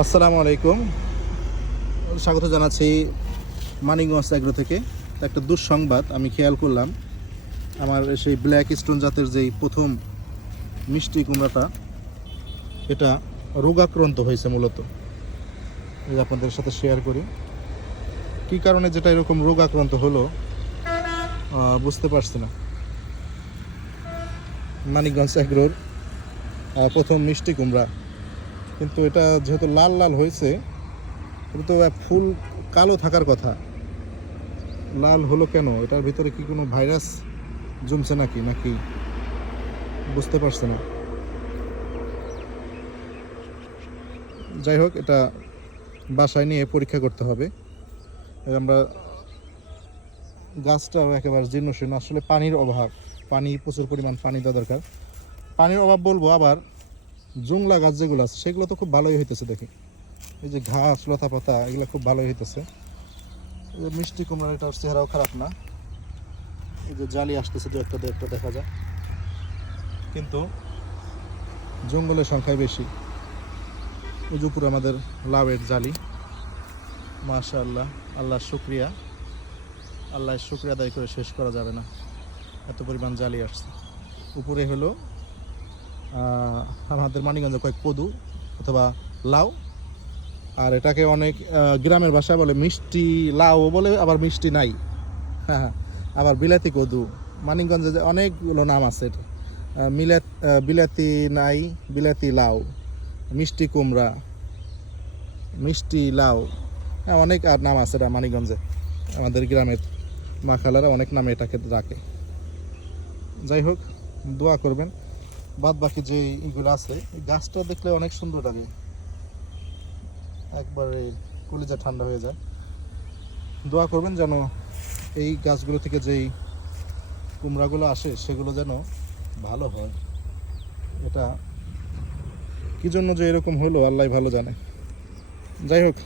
আসসালামু আলাইকুম। স্বাগত জানাচ্ছি মানিকগঞ্জ এগ্রো থেকে। একটা দুঃসংবাদ আমি খেয়াল করলাম। আমার সেই ব্ল্যাক স্টোন জাতের যেই প্রথম মিষ্টি কুমড়াটা, এটা রোগাক্রান্ত হয়েছে মূলত। আপনাদের সাথে শেয়ার করি। কী কারণে যেটা এরকম রোগাক্রান্ত হলো বুঝতে পারছি না। মানিকগঞ্জ এগ্রোর প্রথম মিষ্টি কুমড়া। কিন্তু এটা যেহেতু লাল লাল হয়েছে, এটা তো ফুল কালো থাকার কথা। লাল হলো কেন? এটার ভিতরে কি কোনো ভাইরাস জমছে নাকি নাকি বুঝতে পারছে না। যাই হোক, এটা বাসায় নিয়ে পরীক্ষা করতে হবে। আমরা গাছটাও একেবারে জীর্ণশীর্ণ, আসলে পানির অভাব। পানি প্রচুর পরিমাণ পানি দেওয়া দরকার। পানির অভাব বলব আবার জংলা গাছ যেগুলো আছে, সেগুলো তো খুব ভালোই হইতেছে দেখি। এই যে ঘাস, লতা পাতা, এগুলো খুব ভালোই হইতেছে। এই যে মিষ্টি কুমড়ার এটার চেহারাও খারাপ না। এই যে জালি আসতেছে দু একটা দু একটা দেখা যায় কিন্তু জঙ্গলের সংখ্যাই বেশি। উপরে আমাদের লাভের জালি। মাশা আল্লাহ আল্লাহর শুক্রিয়া। আল্লাহর শুক্রিয়া আদায় করে শেষ করা যাবে না। এত পরিমাণ জালি আসছে। উপরে হলো আমাদের মানিকগঞ্জে কয়েক কদু অথবা লাউ। আর এটাকে অনেক গ্রামের ভাষায় বলে মিষ্টি লাউ বলে আবার মিষ্টি নাই। হ্যাঁ আবার বিলাতি কদু। মানিকগঞ্জে যে অনেকগুলো নাম আছে এটা। মিলাত বিলাতি নাই, বিলাতি লাউ, মিষ্টি কুমড়া, মিষ্টি লাউ। হ্যাঁ অনেক আর নাম আছে এটা মানিকগঞ্জে। আমাদের গ্রামের মা খালারা অনেক নামে এটাকে রাখে। যাই হোক, দোয়া করবেন। বাদ বাকি যে ইগুলো আছে গাছটা দেখলে অনেক সুন্দর লাগে। একবারে কলিজা ঠান্ডা হয়ে যায়। দোয়া করবেন যেন এই গাছগুলো থেকে যেই কুমড়াগুলো আসে, সেগুলো যেন ভালো হয়। এটা কি জন্য যে এরকম হলো, আল্লাহ ভালো জানে। যাই হোক,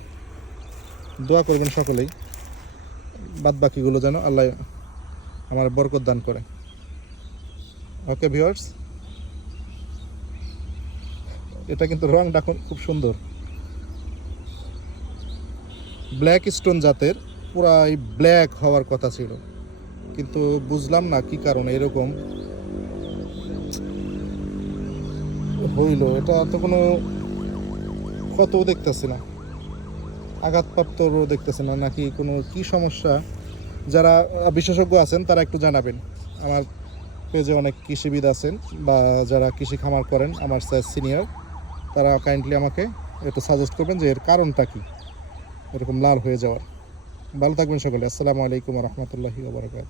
দোয়া করবেন সকলেই। বাদ বাকিগুলো যেন আল্লাহ আমার বরকত দান করে। ওকে ভিউয়ার্স এটা কিন্তু রংটা খুব- খুব সুন্দর। ব্ল্যাক স্টোন জাতের, পুরাই ব্ল্যাক হওয়ার কথা ছিল। কিন্তু বুঝলাম না কি কারণে এরকম। হইল, এটা তো কোনো ক্ষতও দেখতেছি না। আঘাতপ্রাপ্তরও দেখতেছি না, নাকি কোনো কি সমস্যা? যারা বিশেষজ্ঞ আছেন, তারা একটু জানাবেন। আমার পেজে অনেক কৃষিবিদ আছেন, বা যারা কৃষি খামার করেন, আমার স্যার সিনিয়র। তারা কাইন্ডলি আমাকে একটু সাজেস্ট করবেন যে এর কারণটা কি? এরকম লাল হয়ে যাওয়ার। ভালো থাকবেন সকলে। আসসালামু আলাইকুম রহমতুল্লাহি ওবরাকাত